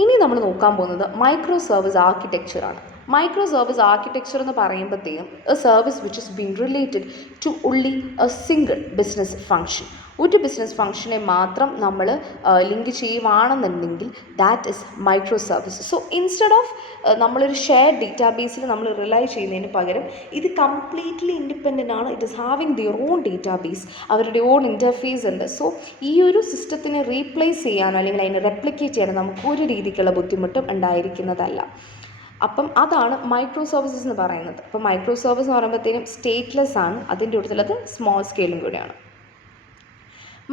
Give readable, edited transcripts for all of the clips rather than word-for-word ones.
ഇനി നമ്മൾ നോക്കാൻ പോകുന്നത് മൈക്രോ സർവീസ് ആർക്കിടെക്ചറാണ്. മൈക്രോ സർവീസ് ആർക്കിടെക്ചർ എന്ന് പറയുമ്പോഴത്തേക്കും a service which is been related to only a single business function. ഒരു ബിസിനസ് ഫംഗ്ഷനെ മാത്രം നമ്മൾ ലിങ്ക് ചെയ്യുവാണെന്നുണ്ടെങ്കിൽ that is micro service. So instead of നമ്മളൊരു ഷെയർഡ് ഡേറ്റാബേസിൽ നമ്മൾ റിലൈ ചെയ്യുന്നതിന് പകരം ഇത് കംപ്ലീറ്റ്ലി ഇൻഡിപെൻഡൻ്റ് ആണ്. It is having their own database, അവരുടെ ഓൺ ഇൻ്റർഫേസ് ഉണ്ട്. സോ ഈ ഒരു സിസ്റ്റത്തിനെ റീപ്ലേസ് ചെയ്യാനോ അല്ലെങ്കിൽ അതിനെ റെപ്ലിക്കേറ്റ് ചെയ്യാനോ നമുക്ക് ഒരു രീതിക്കുള്ള ബുദ്ധിമുട്ടും ഉണ്ടായിരിക്കുന്നതല്ല. അപ്പം അതാണ് മൈക്രോ സർവീസസ് എന്ന് പറയുന്നത്. അപ്പോൾ മൈക്രോ സർവീസ് എന്ന് പറയുമ്പോഴത്തേനും സ്റ്റേറ്റ്ലെസ് ആണ്, അതിൻ്റെ കൂട്ടത്തിലത് സ്മോൾ സ്കെയിലും കൂടിയാണ്.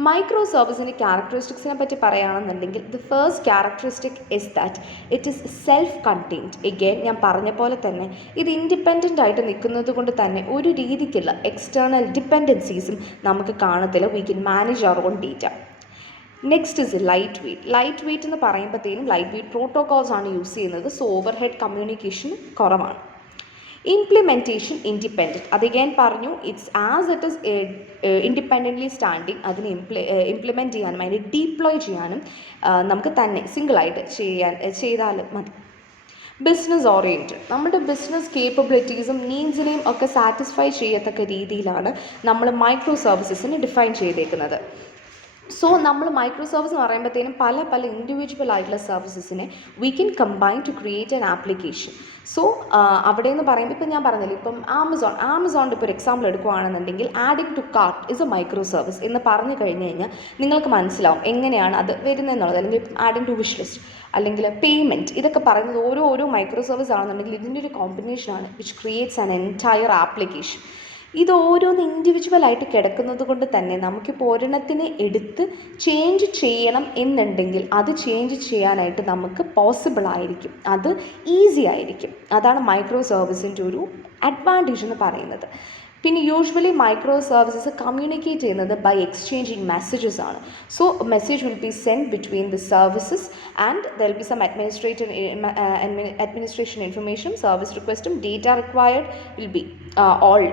മൈക്രോ സർവീസിൻ്റെ ക്യാരക്ടറിസ്റ്റിക്സിനെ പറ്റി പറയുകയാണെന്നുണ്ടെങ്കിൽ the first characteristic is that it is self contained. Again ഞാൻ പറഞ്ഞ പോലെ തന്നെ ഇത് ഇൻഡിപെൻഡൻ്റ് ആയിട്ട് നിൽക്കുന്നത് കൊണ്ട് തന്നെ ഒരു രീതിക്കുള്ള എക്സ്റ്റേണൽ ഡിപ്പെൻഡൻസീസും നമുക്ക് കാണത്തില്ല. We can manage our own data. Next is light weight. Light weight എന്ന് പറയുമ്പോഴത്തേനും ലൈറ്റ് വെയ്റ്റ് പ്രോട്ടോകോൾസ് ആണ് യൂസ് ചെയ്യുന്നത്. സോ ഓവർ ഹെഡ് കമ്മ്യൂണിക്കേഷൻ കുറവാണ്. Implementation independent. അതെഗെയിൻ പറഞ്ഞു it's as it is independently standing. അതിനെ ഇംപ്ലിമെൻറ്റ് ചെയ്യാനും അതിനെ ഡീപ്ലോയ് ചെയ്യാനും നമുക്ക് തന്നെ സിംഗിളായിട്ട് ചെയ്താലും മതി. Business oriented. നമ്മുടെ ബിസിനസ് കേപ്പബിലിറ്റീസും നീഡ്സിനെയും ഒക്കെ സാറ്റിസ്ഫൈ ചെയ്യത്തക്ക രീതിയിലാണ് നമ്മൾ മൈക്രോ സർവീസസിനെ ഡിഫൈൻ ചെയ്തേക്കുന്നത്. സോ നമ്മൾ മൈക്രോ സർവീസ് എന്ന് പറയുമ്പോഴത്തേനും പല ഇൻഡിവിജ്വൽ ആയിട്ടുള്ള സർവീസസിനെ we can combine to create an application. So അവിടെ എന്ന് പറയുമ്പോൾ ഇപ്പം ഞാൻ പറഞ്ഞില്ല, ഇപ്പം ആമസോണിൻ്റെ ഇപ്പോൾ ഒരു എക്സാമ്പിൾ എടുക്കുകയാണെന്നുണ്ടെങ്കിൽ adding to cart is a micro service എന്ന് പറഞ്ഞു കഴിഞ്ഞ് കഴിഞ്ഞാൽ നിങ്ങൾക്ക് മനസ്സിലാവും എങ്ങനെയാണ് അത് വരുന്നതെന്നുള്ളത്. അല്ലെങ്കിൽ ആഡിങ് ടു വിഷ് ലിസ്റ്റ് അല്ലെങ്കിൽ പേയ്മെൻറ്റ്, ഇതൊക്കെ പറയുന്നത് ഓരോ മൈക്രോ സർവീസ് ആണെന്നുണ്ടെങ്കിൽ ഇതിൻ്റെ ഒരു കോമ്പിനേഷനാണ് which creates an entire application. ഇത് ഓരോന്ന് ഇൻഡിവിജ്വലായിട്ട് കിടക്കുന്നത് കൊണ്ട് തന്നെ നമുക്കിപ്പോൾ ഒരെണ്ണത്തിനെ എടുത്ത് ചേഞ്ച് ചെയ്യണം എന്നുണ്ടെങ്കിൽ അത് ചേഞ്ച് ചെയ്യാനായിട്ട് നമുക്ക് പോസിബിൾ ആയിരിക്കും, അത് ഈസി ആയിരിക്കും. അതാണ് മൈക്രോ സർവീസിൻ്റെ ഒരു അഡ്വാൻറ്റേജ് എന്ന് പറയുന്നത്. പിന്നെ യൂഷ്വലി മൈക്രോ സർവീസസ് കമ്മ്യൂണിക്കേറ്റ് ചെയ്യുന്നത് ബൈ എക്സ്ചേഞ്ചിങ് മെസ്സേജസ് ആണ്. So message will be send between the services and there will be some administration information, service റിക്വസ്റ്റും data required will be all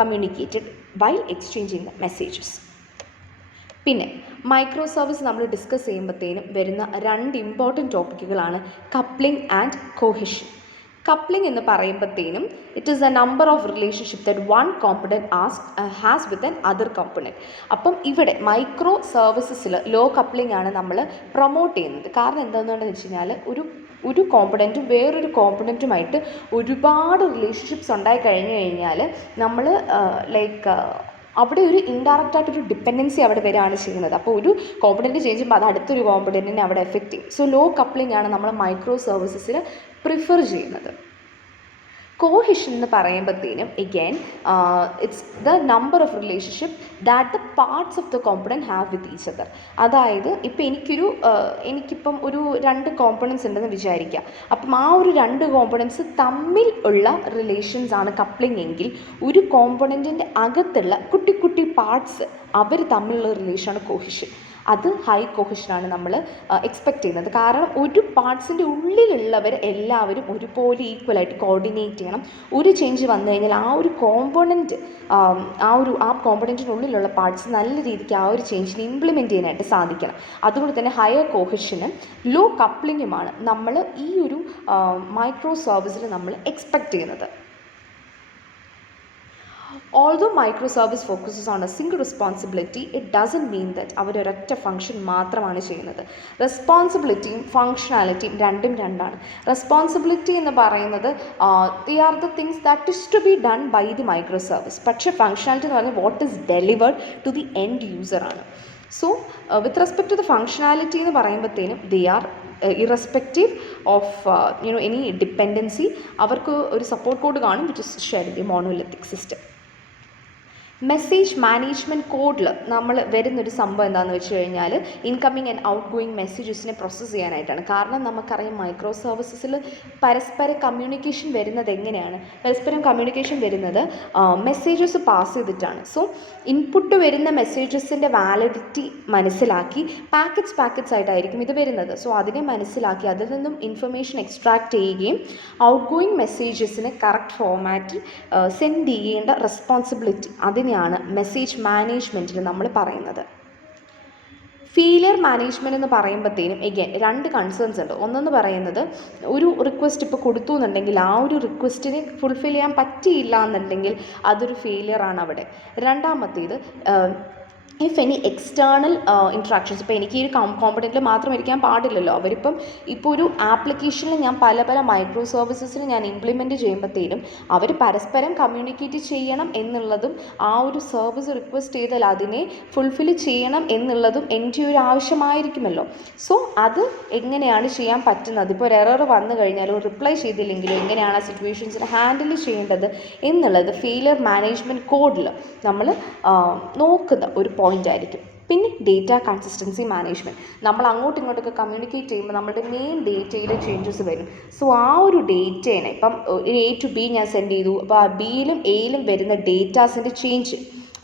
communicated while exchanging the messages. പിന്നെ micro service നമ്മൾ discuss ചെയ്യുമ്പോഴത്തേനും വരുന്ന രണ്ട് important ടോപ്പിക്കുകളാണ് coupling and cohesion. Coupling എന്ന് പറയുമ്പോഴത്തേനും it is a number of relationship that one component has with another component. അപ്പം ഇവിടെ മൈക്രോ സർവീസസിൽ ലോ കപ്ലിംഗ് ആണ് നമ്മൾ പ്രൊമോട്ട് ചെയ്യുന്നത്. കാരണം എന്താണെന്ന് വെച്ച് കഴിഞ്ഞാൽ ഒരു കോമ്പണൻറ്റും വേറൊരു കോമ്പണൻറ്റുമായിട്ട് ഒരുപാട് റിലേഷൻഷിപ്സ് ഉണ്ടായി കഴിഞ്ഞാൽ നമ്മൾ അവിടെ ഒരു ഇൻഡയറക്റ്റായിട്ടൊരു ഡിപ്പെൻഡൻസി അവിടെ വരികയാണ് ചെയ്യുന്നത്. അപ്പോൾ ഒരു കോമ്പണൻറ്റ് ചേഞ്ച് ചെയ്യുമ്പോൾ അത് അടുത്തൊരു കോമ്പണൻറ്റിനെ അവിടെ എഫക്റ്റ് ചെയ്യും. സോ ലോ കപ്ലിംഗ് ആണ് നമ്മൾ മൈക്രോ സർവീസസിൽ പ്രിഫർ ചെയ്യുന്നത്. കോഹെഷൻ എന്ന് പറയുമ്പോഴത്തേനും again it's the number of relationship that the parts of the component have with each other. അതായത് ഇപ്പോൾ എനിക്കിപ്പം ഒരു രണ്ട് കോമ്പണൻസ് ഉണ്ടെന്ന് വിചാരിക്കുക. അപ്പം ആ ഒരു രണ്ട് കോമ്പണൻസ് തമ്മിൽ ഉള്ള റിലേഷൻസ് ആണ് കപ്ലിംഗ് എങ്കിൽ ഒരു കോമ്പണൻറ്റിൻ്റെ അകത്തുള്ള കുട്ടി പാർട്സ് അവർ തമ്മിലുള്ള റിലേഷനാണ് കോഹെഷൻ. അത് ഹൈ കോഹെഷനാണ് നമ്മൾ എക്സ്പെക്റ്റ് ചെയ്യുന്നത്. കാരണം ഒരു പാർട്സിൻ്റെ ഉള്ളിലുള്ളവർ എല്ലാവരും ഒരുപോലെ ഈക്വലായിട്ട് കോർഡിനേറ്റ് ചെയ്യണം. ഒരു ചേഞ്ച് വന്നു കഴിഞ്ഞാൽ ആ ഒരു കോമ്പോണൻറ്റ് ആ കോമ്പോണൻറ്റിനുള്ളിലുള്ള പാർട്സ് നല്ല രീതിക്ക് ആ ഒരു ചേഞ്ചിനെ ഇംപ്ലിമെൻറ്റ് ചെയ്യാനായിട്ട് സാധിക്കണം. അതുകൊണ്ട് തന്നെ ഹയർ കോഹെഷനും ലോ കപ്ലിങ്ങുമാണ് നമ്മൾ ഈ ഒരു മൈക്രോ സർവീസിൽ നമ്മൾ എക്സ്പെക്റ്റ് ചെയ്യുന്നത്. Although microservice focuses on a single responsibility, it doesn't mean that അവർ ഒരൊറ്റ ഫംഗ്ഷൻ മാത്രമാണ് ചെയ്യുന്നത്. റെസ്പോൺസിബിലിറ്റിയും ഫങ്ഷനാലിറ്റിയും രണ്ടാണ്. റെസ്പോൺസിബിലിറ്റി എന്ന് പറയുന്നത് they are the things that is to be done by the microservice. പക്ഷേ ഫങ്ഷനാലിറ്റി എന്ന് പറയുന്നത് what is delivered to the end user ആണ്. So with respect to the functionality എന്ന് പറയുമ്പോഴത്തേനും they are irrespective of any dependency. അവർക്ക് ഒരു support code കാണും which is shared in the monolithic system. Message management കോഡിൽ നമ്മൾ വരുന്നൊരു സംഭവം എന്താണെന്ന് വെച്ച് കഴിഞ്ഞാൽ ഇൻകമ്മിങ് ആൻഡ് ഔട്ട് ഗോയിങ് മെസ്സേജസിനെ പ്രോസസ്സ് ചെയ്യാനായിട്ടാണ്. കാരണം നമുക്കറിയാം മൈക്രോ സർവീസസിൽ പരസ്പര കമ്മ്യൂണിക്കേഷൻ വരുന്നത് എങ്ങനെയാണ്? പരസ്പരം കമ്മ്യൂണിക്കേഷൻ വരുന്നത് മെസ്സേജസ് പാസ് ചെയ്തിട്ടാണ്. സോ ഇൻപുട്ട് വരുന്ന മെസ്സേജസിൻ്റെ വാലിഡിറ്റി മനസ്സിലാക്കി പാക്കറ്റ്സ് ആയിട്ടായിരിക്കും ഇത് വരുന്നത്. സോ അതിനെ മനസ്സിലാക്കി അതിൽ നിന്നും ഇൻഫർമേഷൻ എക്സ്ട്രാക്ട് ചെയ്യുകയും ഔട്ട് ഗോയിങ് മെസ്സേജസിനെ കറക്റ്റ് ഫോമാറ്റിൽ സെൻഡ് ചെയ്യേണ്ട റെസ്പോൺസിബിലിറ്റി അതിനെയാണ് മെസ്സേജ് മാനേജ്മെൻറ്റിൽ നമ്മൾ പറയുന്നത്. ഫെയിലിയർ മാനേജ്മെൻറ്റ് എന്ന് പറയുമ്പോഴത്തേനും എഗെയിൻ രണ്ട് കൺസേൺസ് ഉണ്ട്. ഒന്നെന്ന് പറയുന്നത് ഒരു റിക്വസ്റ്റ് ഇപ്പോൾ കൊടുത്തു എന്നുണ്ടെങ്കിൽ ആ ഒരു റിക്വസ്റ്റിനെ ഫുൾഫിൽ ചെയ്യാൻ പറ്റിയില്ല എന്നുണ്ടെങ്കിൽ അതൊരു ഫെയിലിയറാണ് അവിടെ. രണ്ടാമത്തേത് ഇഫ് എനി എക്സ്റ്റേണൽ ഇൻട്രാക്ഷൻസ്, ഇപ്പോൾ എനിക്ക് ഈ ഒരു കോമ്പണൻറ്റിൽ മാത്രം ഇരിക്കാൻ പാടില്ലല്ലോ. ഇപ്പോൾ ഒരു ആപ്ലിക്കേഷനിൽ ഞാൻ പല മൈക്രോ സർവീസസിന് ഞാൻ ഇംപ്ലിമെൻറ്റ് ചെയ്യുമ്പോഴത്തേനും അവർ പരസ്പരം കമ്മ്യൂണിക്കേറ്റ് ചെയ്യണം എന്നുള്ളതും ആ ഒരു സർവീസ് റിക്വസ്റ്റ് ചെയ്താൽ അതിനെ ഫുൾഫിൽ ചെയ്യണം എന്നുള്ളതും എൻ്റെ ഒരു ആവശ്യമായിരിക്കുമല്ലോ. സോ അത് എങ്ങനെയാണ് ചെയ്യാൻ പറ്റുന്നത്, ഇപ്പോൾ ഒരു എറർ വന്നു കഴിഞ്ഞാലോ റിപ്ലൈ ചെയ്തില്ലെങ്കിലോ എങ്ങനെയാണ് ആ സിറ്റുവേഷൻസിനെ ഹാൻഡിൽ ചെയ്യേണ്ടത് എന്നുള്ളത് ഫെയിലിയർ മാനേജ്മെൻറ്റ് കോഡിൽ നമ്മൾ നോക്കുന്ന ഒരു പോയിൻ്റ് ആയിരിക്കും. പിന്നെ ഡേറ്റ കൺസിസ്റ്റൻസി മാനേജ്മെൻറ്റ്, നമ്മൾ അങ്ങോട്ടും ഇങ്ങോട്ടൊക്കെ കമ്മ്യൂണിക്കേറ്റ് ചെയ്യുമ്പോൾ നമ്മുടെ മെയിൻ ഡേറ്റയിൽ ചേഞ്ചസ് വരും. സോ ആ ഒരു ഡേറ്റേനെ ഇപ്പം A to B ഞാൻ സെൻഡ് ചെയ്തു, അപ്പോൾ ആ Bയിലും Aയിലും വരുന്ന ഡേറ്റാസിൻ്റെ ചേഞ്ച്,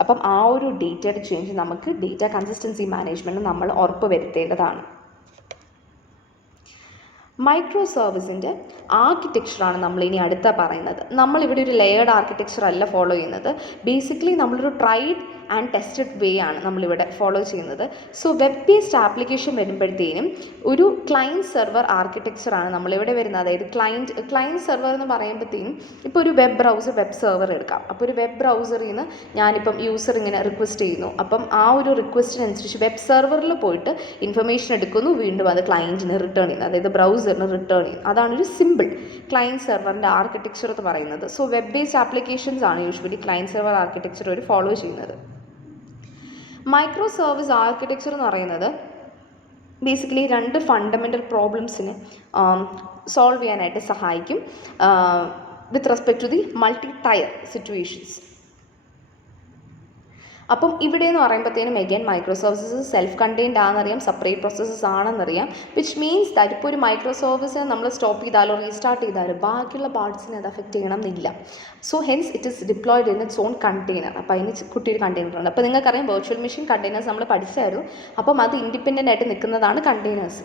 അപ്പം ആ ഒരു ഡേറ്റയുടെ ചേഞ്ച് നമുക്ക് ഡേറ്റ കൺസിസ്റ്റൻസി മാനേജ്മെൻറ്റ് നമ്മൾ ഉറപ്പ് വരുത്തേണ്ടതാണ്. മൈക്രോ സർവീസിൻ്റെ ആർക്കിടെക്ചറാണ് നമ്മളിനി അടുത്ത പറയുന്നത്. നമ്മളിവിടെ ഒരു ലെയേർഡ് ആർക്കിടെക്ചർ അല്ല ഫോളോ ചെയ്യുന്നത്. ബേസിക്കലി നമ്മളൊരു ട്രൈഡ് ആൻഡ് ടെസ്റ്റഡ് വേ ആണ് നമ്മളിവിടെ ഫോളോ ചെയ്യുന്നത്. സോ വെബ് ബേസ്ഡ് ആപ്ലിക്കേഷൻ വരുമ്പോഴത്തേനും ഒരു ക്ലയൻറ്റ് സെർവർ ആർക്കിടെക്ചറാണ് നമ്മളിവിടെ വരുന്നത്. അതായത് ക്ലയൻറ്റ് സെർവർ എന്ന് പറയുമ്പോഴത്തേനും ഇപ്പോൾ ഒരു വെബ് ബ്രൗസർ വെബ് സെർവർ എടുക്കാം. അപ്പോൾ ഒരു വെബ് ബ്രൗസറിൽ നിന്ന് ഞാനിപ്പം യൂസർ ഇങ്ങനെ റിക്വസ്റ്റ് ചെയ്യുന്നു, അപ്പം ആ ഒരു റിക്വസ്റ്റിനനുസരിച്ച് വെബ് സെർവറിൽ പോയിട്ട് ഇൻഫർമേഷൻ എടുക്കുന്നു, വീണ്ടും അത് ക്ലയൻറ്റിന് റിട്ടേൺ ചെയ്യുന്നു, അതായത് ബ്രൗസറിന് റിട്ടേൺ ചെയ്യുന്നു. അതാണ് ഒരു സിമ്പിൾ ക്ലയൻറ്റ് സെർവറിൻ്റെ ആർക്കിടെക്ചർ എന്ന് പറയുന്നത്. സോ വെബ് ബേസ്ഡ് ആപ്ലിക്കേഷൻസ് ആണ് യൂഷ്വലി ക്ലയൻറ്റ് സെർവർ ആർക്കിടെക്ചർ ഒരു ഫോളോ ചെയ്യുന്നത്. മൈക്രോ സർവീസ് ആർക്കിടെക്ചർ എന്ന് പറയുന്നത് ബേസിക്കലി രണ്ട് ഫണ്ടമെൻ്റൽ പ്രോബ്ലംസിനെ സോൾവ് ചെയ്യാനായിട്ട് സഹായിക്കും with respect to the multi tier situations. അപ്പം ഇവിടെ എന്ന് പറയുമ്പോഴത്തേനും again micro services self contained ആണെന്നറിയാം, സെപ്പറേറ്റ് പ്രോസസ്സസ് ആണെന്നറിയാം, വിച്ച് മീൻസ് ദാറ്റ് ഇപ്പോൾ ഒരു മൈക്രോ സർവീസിനെ നമ്മൾ സ്റ്റോപ്പ് ചെയ്താലോ റീസ്റ്റാർട്ട് ചെയ്താലോ ബാക്കിയുള്ള പാർട്സിനെ അത് അഫക്റ്റ് ചെയ്യണം എന്നില്ല. So hence it is diploid in its on container. അപ്പോൾ അതിന് കുട്ടിയൊരു കണ്ടെയ്നർ ഉണ്ട്. അപ്പോൾ നിങ്ങൾക്കറിയാം വെർച്വൽ മെഷീൻ കണ്ടെയ്നേഴ്സ് നമ്മൾ പഠിച്ചായിരുന്നു. അപ്പം അത് ഇൻഡിപെൻഡൻ്റ് ആയിട്ട് നിൽക്കുന്നതാണ് കണ്ടെയ്നേഴ്സ്.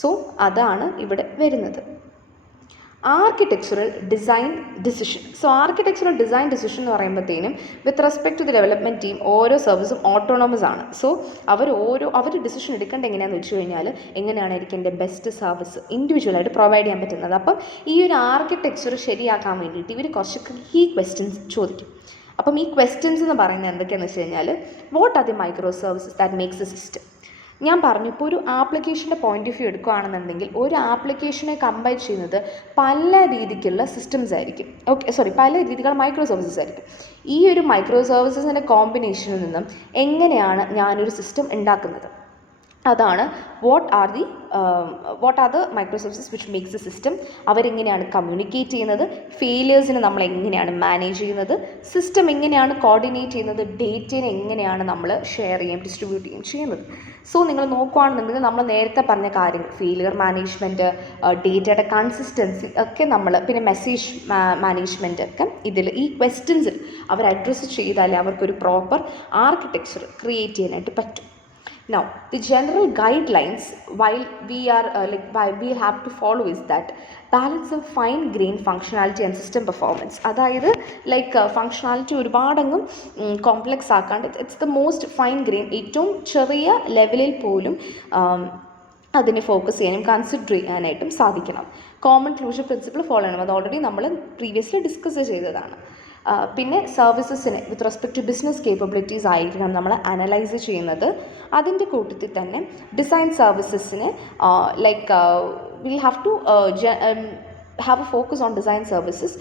സോ അതാണ് ഇവിടെ വരുന്നത്. Architectural design decision. So architectural design decision എന്ന് പറയുമ്പോഴത്തേനും with respect to the development team ഓരോ സർവീസും ഓട്ടോണമസ് ആണ്. സോ അവർ ഡിസിഷൻ എടുക്കേണ്ടത് എങ്ങനെയാണെന്ന് വെച്ച് കഴിഞ്ഞാൽ എങ്ങനെയാണ് എനിക്ക് എൻ്റെ ബെസ്റ്റ് സർവീസ് ഇൻഡിവിജ്വലായിട്ട് പ്രൊവൈഡ് ചെയ്യാൻ പറ്റുന്നത്. അപ്പം ഈ ഒരു ആർക്കിടെക്ചർ ശരിയാക്കാൻ വേണ്ടിയിട്ട് ഇവർ കുറച്ച് കീ ക്വസ്റ്റ്യൻസ് ചോദിക്കും. അപ്പം ഈ ക്വസ്റ്റ്യൻസ് എന്ന് പറയുന്നത് എന്തൊക്കെയാണെന്ന് വെച്ച് കഴിഞ്ഞാൽ what are the micro services that makes A system. ഞാൻ പറഞ്ഞു, ഇപ്പോൾ ഒരു ആപ്ലിക്കേഷൻ്റെ പോയിൻ്റ് ഓഫ് വ്യൂ എടുക്കുകയാണെന്നുണ്ടെങ്കിൽ ഒരു ആപ്ലിക്കേഷനെ കമ്പൈൻ ചെയ്യുന്നത് പല രീതിക്കുള്ള സിസ്റ്റംസ് ആയിരിക്കും. പല രീതിക്കുള്ള മൈക്രോ സർവീസസ് ആയിരിക്കും. ഈ ഒരു മൈക്രോ സർവീസസിൻ്റെ കോമ്പിനേഷനിൽ നിന്നും എങ്ങനെയാണ് ഞാനൊരു സിസ്റ്റം ഉണ്ടാക്കുന്നത്, അതാണ് what are the micro services which makes A system. അവരെങ്ങനെയാണ് കമ്മ്യൂണിക്കേറ്റ് ചെയ്യുന്നത്, ഫെയിലിയേഴ്സിനെ നമ്മൾ എങ്ങനെയാണ് മാനേജ് ചെയ്യുന്നത്, സിസ്റ്റം എങ്ങനെയാണ് കോർഡിനേറ്റ് ചെയ്യുന്നത്, ഡേറ്റയെ എങ്ങനെയാണ് നമ്മൾ ഷെയർ ചെയ്യുകയും ഡിസ്ട്രിബ്യൂട്ട് ചെയ്യുകയും ചെയ്യുന്നത്. സോ നിങ്ങൾ നോക്കുകയാണെന്നുണ്ടെങ്കിൽ നമ്മൾ നേരത്തെ പറഞ്ഞ കാര്യങ്ങൾ ഫെയിലിയർ മാനേജ്മെൻറ്റ്, ഡേറ്റയുടെ കൺസിസ്റ്റൻസി ഒക്കെ നമ്മൾ, പിന്നെ മെസ്സേജ് മാനേജ്മെൻറ്റ് ഒക്കെ ഇതിൽ ഈ ക്വസ്റ്റ്യൻസിൽ അവർ അഡ്രസ്സ് ചെയ്താലേ അവർക്കൊരു പ്രോപ്പർ ആർക്കിടെക്ചർ ക്രിയേറ്റ് ചെയ്യാനായിട്ട് പറ്റും. Now, the general guidelines while we have to follow is that balance of fine-grained functionality and system performance. അതായത് ഫങ്ഷണാലിറ്റി ഒരുപാടങ്ങും കോംപ്ലക്സ് ആക്കാണ്ട് it's the most fine grain, ഏറ്റവും ചെറിയ ലെവലിൽ പോലും അതിനെ ഫോക്കസ് ചെയ്യാനും കൺസിഡർ ചെയ്യാനായിട്ടും സാധിക്കണം. കോമൺ ക്ലൂഷർ പ്രിൻസിപ്പിൾ ഫോളോ ചെയ്യണം. അത് ഓൾറെഡി നമ്മൾ പ്രീവിയസ്ലി ഡിസ്കസ് ചെയ്തതാണ്. പിന്നെ സർവീസസിനെ with respect to business capabilities ആയിരിക്കണം നമ്മൾ അനലൈസ് ചെയ്യുന്നത്. അതിൻ്റെ കൂട്ടത്തിൽ തന്നെ ഡിസൈൻ സർവീസസിന് will have to have a focus on design services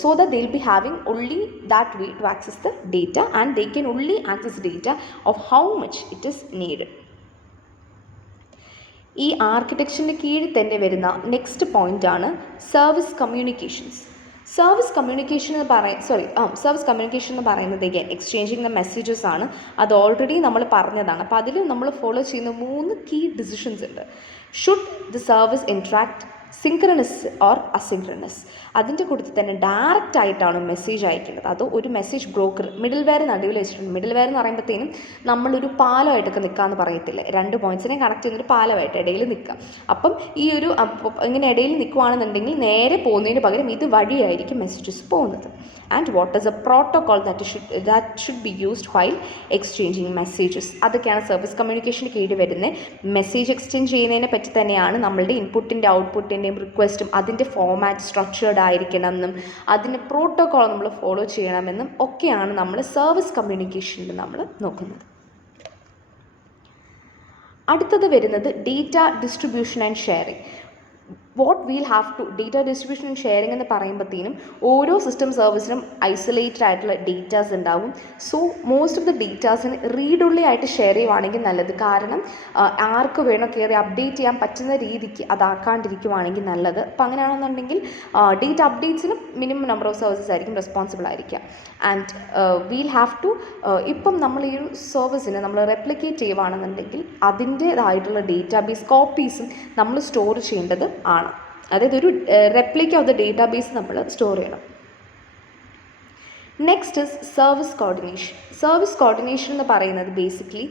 so that they'll be having only that way to access the data, and they can only access data of how much it is needed. ഈ ആർക്കിടെക്ചറിൻ്റെ കീഴിൽ തന്നെ വരുന്ന next point ആണ് service communications. Service communication എന്ന് പറയുന്നത് exchanging the messages ആണ്. അത് already നമ്മൾ പറഞ്ഞതാണ്. അപ്പോൾ അതിൽ നമ്മൾ ഫോളോ ചെയ്യുന്ന 3 കീ ഡിസിഷൻസ് ഉണ്ട്. Should the service interact synchronous or asynchronous. അതിൻ്റെ കൂട്ടത്തിൽ തന്നെ ഡയറക്റ്റ് ആയിട്ടാണ് മെസ്സേജ് അയക്കുന്നത്. അത് ഒരു മെസ്സേജ് ബ്രോക്കർ മിഡിൽ വെയർ നടുവിൽ വെച്ചിട്ടുണ്ട്. മിഡിൽ വെയർ എന്ന് പറയുമ്പോഴത്തേനും നമ്മളൊരു പാലമായിട്ടൊക്കെ നിൽക്കാമെന്ന് പറയത്തില്ല, രണ്ട് പോയിൻറ്റ്സിനെ കണക്ട് ചെയ്യുന്നൊരു പാലമായിട്ട് ഇടയിൽ നിൽക്കുക. അപ്പം ഈ ഒരു ഇങ്ങനെ ഇടയിൽ നിൽക്കുകയാണെന്നുണ്ടെങ്കിൽ നേരെ പോകുന്നതിന് പകരം ഇത് വഴിയായിരിക്കും മെസ്സേജസ് പോകുന്നത്. And what is A protocol that should be used while exchanging messages. അതൊക്കെയാണ് സർവീസ് കമ്മ്യൂണിക്കേഷന് കീഴിൽ വരുന്നത്. മെസ്സേജ് എക്സ്ചേഞ്ച് ചെയ്യുന്നതിനെ പറ്റി തന്നെയാണ് നമ്മളുടെ ഇൻപുട്ടിൻ്റെ ഔട്ട്പുട്ടിൻ്റെയും റിക്വസ്റ്റും അതിൻ്റെ ഫോമാറ്റ് സ്ട്രക്ചേർഡ് ആയിരിക്കണം എന്നും അതിന് പ്രോട്ടോകോൾ നമ്മൾ ഫോളോ ചെയ്യണമെന്നും ഒക്കെയാണ് നമ്മൾ സർവീസ് കമ്മ്യൂണിക്കേഷനിൽ നമ്മൾ നോക്കുന്നത്. അടുത്തത് വരുന്നത് data distribution and sharing. What will have to data distribution and sharing എന്ന് പറയുമ്പോഴത്തേനും ഓരോ സിസ്റ്റം സർവീസിനും ഐസൊലേറ്റഡ് ആയിട്ടുള്ള ഡേറ്റാസ് ഉണ്ടാവും. സോ മോസ്റ്റ് ഓഫ് ദ ഡേറ്റാസിന് റീഡ് ഒൺലി ആയിട്ട് ഷെയർ ചെയ്യുവാണെങ്കിൽ നല്ലത്. കാരണം ആർക്ക് വേണോ കയറി അപ്ഡേറ്റ് ചെയ്യാൻ പറ്റുന്ന രീതിക്ക് അതാക്കാണ്ടിരിക്കുവാണെങ്കിൽ നല്ലത്. അപ്പം അങ്ങനെയാണെന്നുണ്ടെങ്കിൽ ഡേറ്റ അപ്ഡേറ്റ്സിന് മിനിമം നമ്പർ ഓഫ് സർവീസസ് ആയിരിക്കും റെസ്പോൺസിബിൾ ആയിരിക്കുക. ആൻഡ് വീൽ ഹാവ് ടു ഇപ്പം നമ്മൾ ഈ ഒരു സർവീസിനെ നമ്മൾ റെപ്ലിക്കേറ്റ് ചെയ്യുവാണെന്നുണ്ടെങ്കിൽ അതിൻ്റേതായിട്ടുള്ള ഡേറ്റാബേസ് കോപ്പീസും നമ്മൾ സ്റ്റോർ ചെയ്യേണ്ടത് ആണ്. അതായത് ഒരു റെപ്ലിക്ക ഓഫ് ദ ഡേറ്റാബേസ് നമ്മൾ സ്റ്റോർ ചെയ്യണം. Next is service coordination. Service coordination എന്ന് പറയുന്നത് ബേസിക്കലി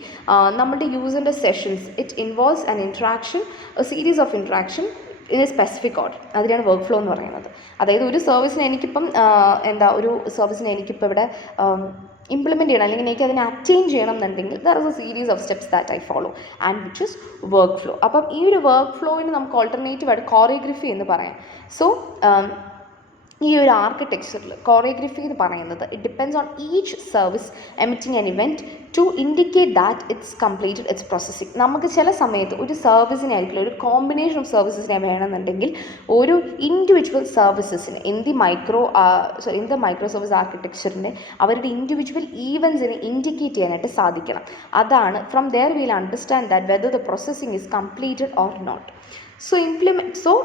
നമ്മുടെ യൂസറിൻ്റെ sessions it involves an interaction, series of interaction in a specific order. അതിനാണ് വർക്ക് ഫ്ലോ എന്ന് പറയുന്നത്. അതായത് ഒരു സർവീസിന് എനിക്കിപ്പം ഒരു സർവീസിന് എനിക്കിപ്പോൾ ഇവിടെ ഇംപ്ലിമെൻറ്റ് ചെയ്യണം അല്ലെങ്കിൽ എനിക്ക് അതിനെ അറ്റൈൻ ചെയ്യണം എന്നുണ്ടെങ്കിൽ there is A series of steps that I follow and which is work flow. അപ്പം ഈ ഒരു വർക്ക് ഫ്ലോയിന് നമുക്ക് ഓൾട്ടർനേറ്റീവ് ആയിട്ട് കോറിയോഗ്രഫി എന്ന് പറയാം. സോ ഈ ഒരു ആർക്കിടെക്ചറിൽ കോറിയോഗ്രഫി എന്ന് പറയുന്നത് it depends on each service emitting an event to indicate that it's completed its processing. നമുക്ക് ചില സമയത്ത് ഒരു സർവീസിനായിരിക്കില്ല ഒരു കോമ്പിനേഷൻ ഓഫ് സർവീസസിനെ വേണമെന്നുണ്ടെങ്കിൽ ഒരു ഇൻഡിവിജ്വൽ സർവീസസിന് ഇൻ ദ മൈക്രോ സർവീസ് ആർക്കിടെക്ചറിൻ്റെ അവരുടെ ഇൻഡിവിജ്വൽ ഈവൻസിനെ ഇൻഡിക്കേറ്റ് ചെയ്യാനായിട്ട് സാധിക്കണം. അതാണ് from there will understand that whether the processing is completed or not. So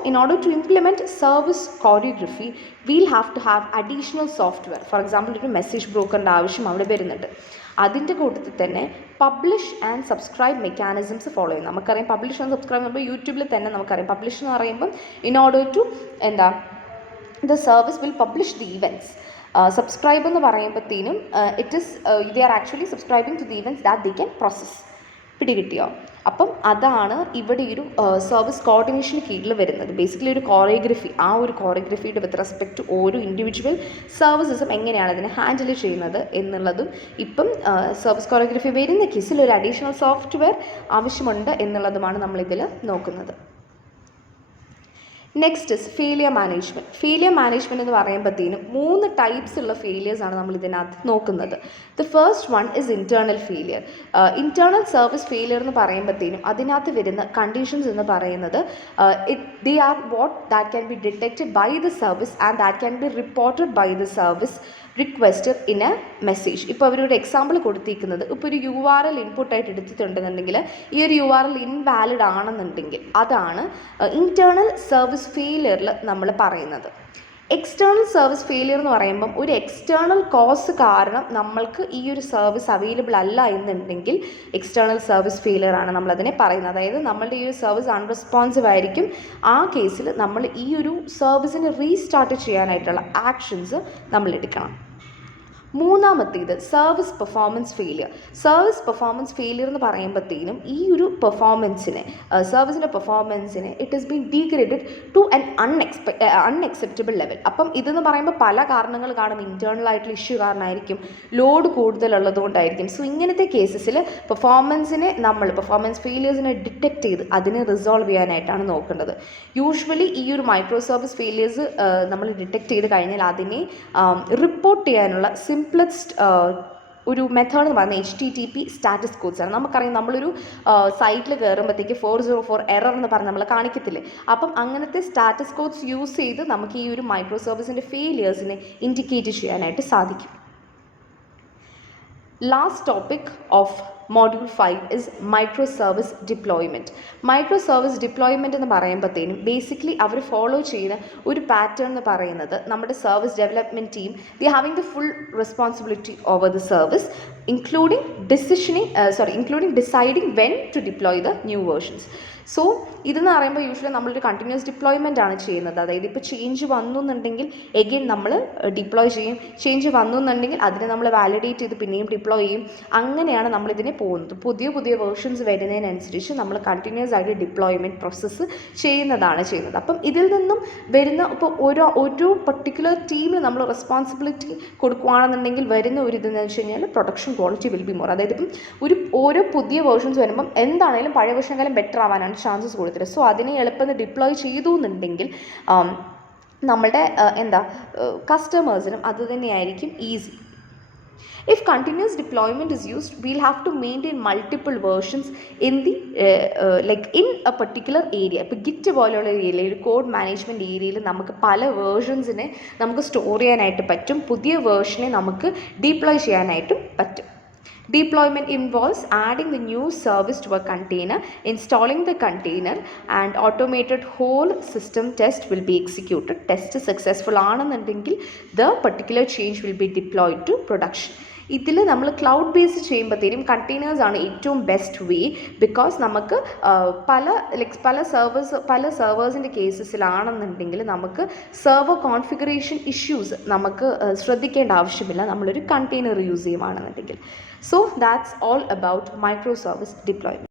in order to implement service choreography, we'll have to have additional software. For example, ഒരു message ബ്രോക്കറിൻ്റെ ആവശ്യം അവിടെ വരുന്നുണ്ട്. അതിൻ്റെ കൂട്ടത്തിൽ തന്നെ publish and subscribe mechanisms follow ചെയ്യും. നമുക്കറിയാം publish and subscribe നമ്മൾ യൂട്യൂബിൽ തന്നെ നമുക്കറിയാം. പബ്ലിഷ് എന്ന് പറയുമ്പം in order to the service will publish the events. Subscribe എന്ന് പറയുമ്പോഴത്തേനും they are actually subscribing to the events that they can process. പിടികിട്ടിയോ? അപ്പം അതാണ് ഇവിടെ ഒരു സർവീസ് കോർഡിനേഷന് കീഴിൽ വരുന്നത്. ബേസിക്കലി ഒരു കോറിയോഗ്രഫി, ആ ഒരു കോറിയോഗ്രഫിയുടെ വിത്ത് റെസ്പെക്ട് ടു ഓരോ ഇൻഡിവിജ്വൽ സർവീസസും എങ്ങനെയാണ് അതിനെ ഹാൻഡിൽ ചെയ്യുന്നത് എന്നുള്ളതും ഇപ്പം സർവീസ് കോറിയോഗ്രഫി വരുന്ന കേസിൽ ഒരു അഡീഷണൽ സോഫ്റ്റ്വെയർ ആവശ്യമുണ്ട് എന്നുള്ളതുമാണ് നമ്മളിതിൽ നോക്കുന്നത്. Next is failure management. Failure management എന്ന് പറയുമ്പോഴത്തേനും 3 ടൈപ്സ് ഉള്ള ഫെയിലിയേഴ്സാണ് നമ്മൾ ഇതിനകത്ത് നോക്കുന്നത്. The first one is internal failure. Internal service failure എന്ന് പറയുമ്പോഴത്തേനും അതിനകത്ത് വരുന്ന കണ്ടീഷൻസ് എന്ന് പറയുന്നത് they are what that can be detected by the service and that can be reported by the service requester in a message. ഇപ്പോൾ അവരൊരു example കൊടുത്തിരിക്കുന്നത് ഇപ്പോൾ ഒരു URL ഇൻപുട്ടായിട്ട് എടുത്തിട്ടുണ്ടെന്നുണ്ടെങ്കിൽ ഈ ഒരു URL ഇൻവാലിഡ് ആണെന്നുണ്ടെങ്കിൽ അതാണ് ഇൻറ്റേർണൽ സർവീസ് ഫെയിലിയറിൽ നമ്മൾ പറയുന്നത്. എക്സ്റ്റേണൽ സർവീസ് ഫെയിലിയർ എന്ന് പറയുമ്പം ഒരു എക്സ്റ്റേണൽ കോസ് കാരണം നമ്മൾക്ക് ഈ ഒരു സർവീസ് അവൈലബിൾ അല്ല എന്നുണ്ടെങ്കിൽ എക്സ്റ്റേണൽ സർവീസ് ഫെയിലിയർ ആണ് നമ്മളതിനെ പറയുന്നത്. അതായത് നമ്മളുടെ ഈ ഒരു സർവീസ് അൺറെസ്പോൺസീവ് ആയിരിക്കും. ആ കേസിൽ നമ്മൾ ഈ ഒരു സർവീസിനെ റീസ്റ്റാർട്ട് ചെയ്യാനായിട്ടുള്ള ആക്ഷൻസ് നമ്മൾ എടുക്കണം. മൂന്നാമത്തേത് service performance failure. Service performance failure എന്ന് പറയുമ്പോഴത്തേനും ഈ ഒരു സർവീസിൻ്റെ പെർഫോമൻസിനെ it is been degraded to an unacceptable level. അപ്പം ഇതെന്ന് പറയുമ്പോൾ പല കാരണങ്ങൾ കാണും. ഇൻറ്റേർണൽ ആയിട്ടുള്ള ഇഷ്യൂ കാരണമായിരിക്കും, ലോഡ് കൂടുതലുള്ളത് കൊണ്ടായിരിക്കും. സോ ഇങ്ങനത്തെ കേസസിൽ പെർഫോമൻസ് ഫെയിലിയേഴ്സിനെ ഡിറ്റക്ട് ചെയ്ത് അതിനെ റിസോൾവ് ചെയ്യാനായിട്ടാണ് നോക്കേണ്ടത്. യൂഷ്വലി ഈ ഒരു മൈക്രോ സർവീസ് ഫെയിലിയേഴ്സ് നമ്മൾ ഡിറ്റക്ട് ചെയ്ത് കഴിഞ്ഞാൽ അതിനെ റിപ്പോർട്ട് ചെയ്യാനുള്ള സിംപ്ലസ്റ്റ് ഒരു മെത്തേഡ് എന്ന് പറയുന്നത് HTTP സ്റ്റാറ്റസ് കോഡ്സ് ആണ്. നമുക്കറിയാം നമ്മളൊരു സൈറ്റിൽ കയറുമ്പോഴത്തേക്ക് 404 എറർ എന്ന് പറഞ്ഞ് നമ്മൾ കാണിക്കത്തില്ലേ. അപ്പം അങ്ങനത്തെ സ്റ്റാറ്റസ് കോഡ്സ് യൂസ് ചെയ്ത് നമുക്ക് ഈ ഒരു മൈക്രോ സർവീസിൻ്റെ ഫെയിലിയേഴ്സിനെ ഇൻഡിക്കേറ്റ് ചെയ്യാനായിട്ട് സാധിക്കും. Last topic of Module 5 is Microservice deployment. Microservice deployment എന്ന് പറയുമ്പോഴത്തേനും ബേസിക്കലി അവർ ഫോളോ ചെയ്യുന്ന ഒരു പാറ്റേൺ എന്ന് പറയുന്നത് നമ്മുടെ service development team the having the full responsibility over the service including deciding when to deploy the new versions. So ഇതെന്ന് പറയുമ്പോൾ usually നമ്മളൊരു കണ്ടിന്യൂസ് ഡിപ്ലോയ്മെൻ്റ് ആണ് ചെയ്യുന്നത്. അതായത് ഇപ്പോൾ ചേഞ്ച് വന്നു എന്നുണ്ടെങ്കിൽ എഗെയിൻ നമ്മൾ ഡിപ്ലോയ് ചെയ്യും, ചേഞ്ച് വന്നു എന്നുണ്ടെങ്കിൽ അതിനെ നമ്മൾ വാലിഡേറ്റ് ചെയ്ത് പിന്നെയും ഡിപ്ലോയ് ചെയ്യും. അങ്ങനെയാണ് നമ്മളിതിനെ പോകുന്നത്. പുതിയ വേർഷൻസ് വരുന്നതിനനുസരിച്ച് നമ്മൾ കണ്ടിന്യൂസ് ആയിട്ട് ഡിപ്ലോയ്മെൻറ്റ് പ്രോസസ്സ് ചെയ്യുന്നത്. അപ്പം ഇതിൽ നിന്നും വരുന്ന ഇപ്പോൾ ഒരു പർട്ടിക്കുലർ ടീമിന് നമ്മൾ റെസ്പോൺസിബിലിറ്റി കൊടുക്കുകയാണെന്നുണ്ടെങ്കിൽ വരുന്ന ഒരു ഇതെന്ന് വെച്ച് കഴിഞ്ഞാൽ production quality will be more. അതായത് ഇപ്പം ഓരോ പുതിയ വേർഷൻസ് വരുമ്പം എന്താണെങ്കിലും പഴയ വേർഷനെക്കാളും ബെറ്റർ ആവാനാണ് ചാൻസസ് കൊടുത്തിട്ട്. സോ അതിനെ എളുപ്പം ഡിപ്ലോയ് ചെയ്തു എന്നുണ്ടെങ്കിൽ നമ്മളുടെ കസ്റ്റമേഴ്സിനും അത് തന്നെയായിരിക്കും easy. If continuous deployment is used, we'll have to maintain multiple versions in the in a particular area. ഇപ്പോൾ ഗിറ്റ് പോലെയുള്ള ഏരിയയിൽ, ഒരു കോഡ് മാനേജ്മെൻറ്റ് ഏരിയയിൽ നമുക്ക് പല വേർഷൻസിനെ നമുക്ക് സ്റ്റോർ ചെയ്യാനായിട്ട് പറ്റും, പുതിയ വേർഷനെ നമുക്ക് ഡിപ്ലോയ് ചെയ്യാനായിട്ടും പറ്റും. Deployment involves adding the new service to a container, installing the container, and automated whole system test will be executed. Test successful ആണെന്നുണ്ടെങ്കിൽ the particular change will be deployed to production. ഇതിൽ നമ്മൾ cloud base ചെയ്യുമ്പോഴത്തേനും containers ആണ് ഏറ്റവും best way. Because നമുക്ക് പല സെർവേഴ്സിൻ്റെ കേസസിലാണെന്നുണ്ടെങ്കിൽ നമുക്ക് server configuration issues നമുക്ക് ശ്രദ്ധിക്കേണ്ട ആവശ്യമില്ല നമ്മളൊരു കണ്ടെയ്നർ യൂസ് ചെയ്യുകയാണെന്നുണ്ടെങ്കിൽ. So that's all about microservice deployment.